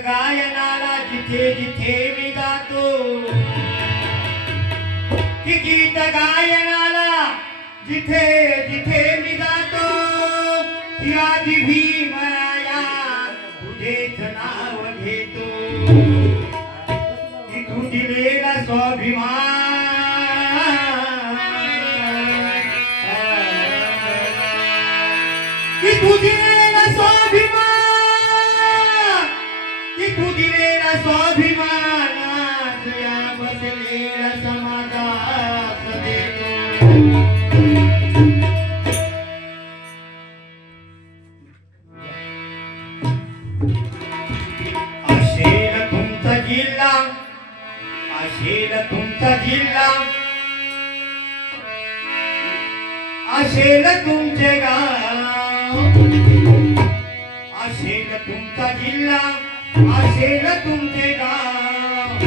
गायनाला जिथे जिथे मी जातो. गीत गायनाला जिथे जिथे मी जातो. ती आधी भी असेल तुमचा जिल्हा असेल तुमचे गाव. असेल तुमचा जिल्हा असेल तुमचे गाव.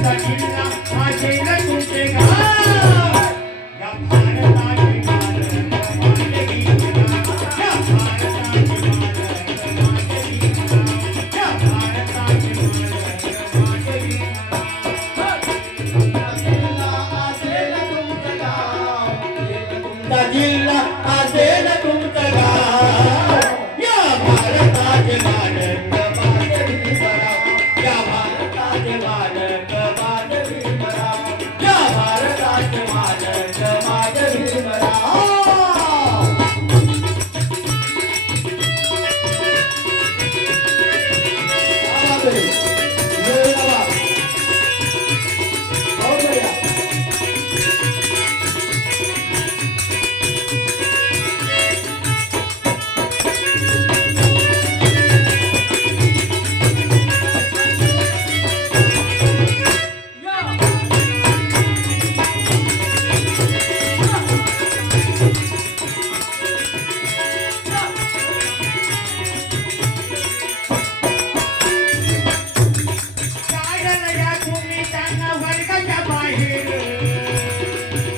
Thank you.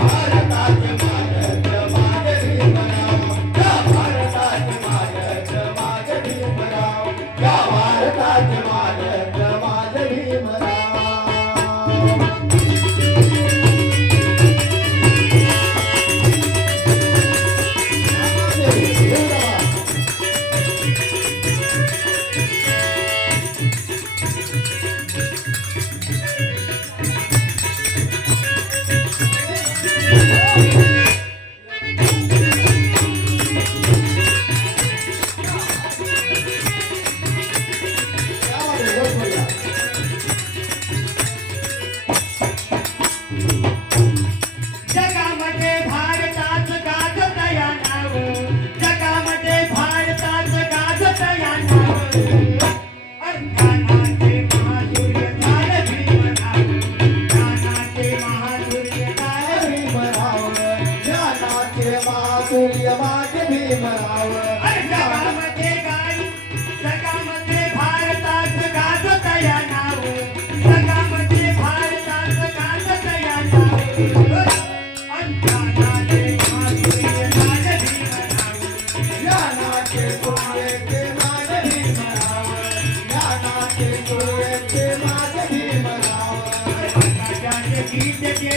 பாரதா